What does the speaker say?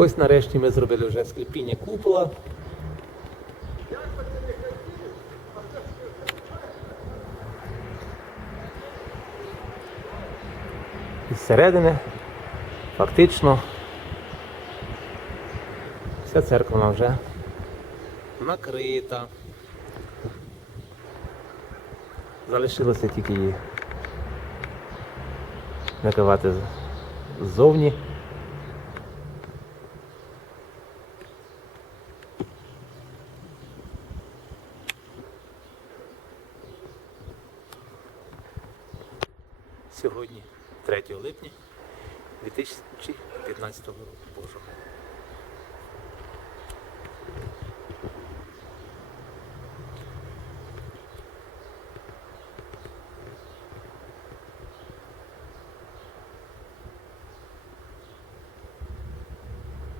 Ось нарешті ми зробили вже склепіння купола. Із середини фактично вся церква вже накрита. Залишилося тільки її накривати ззовні. Сьогодні 3 липня 2015 року. Божого.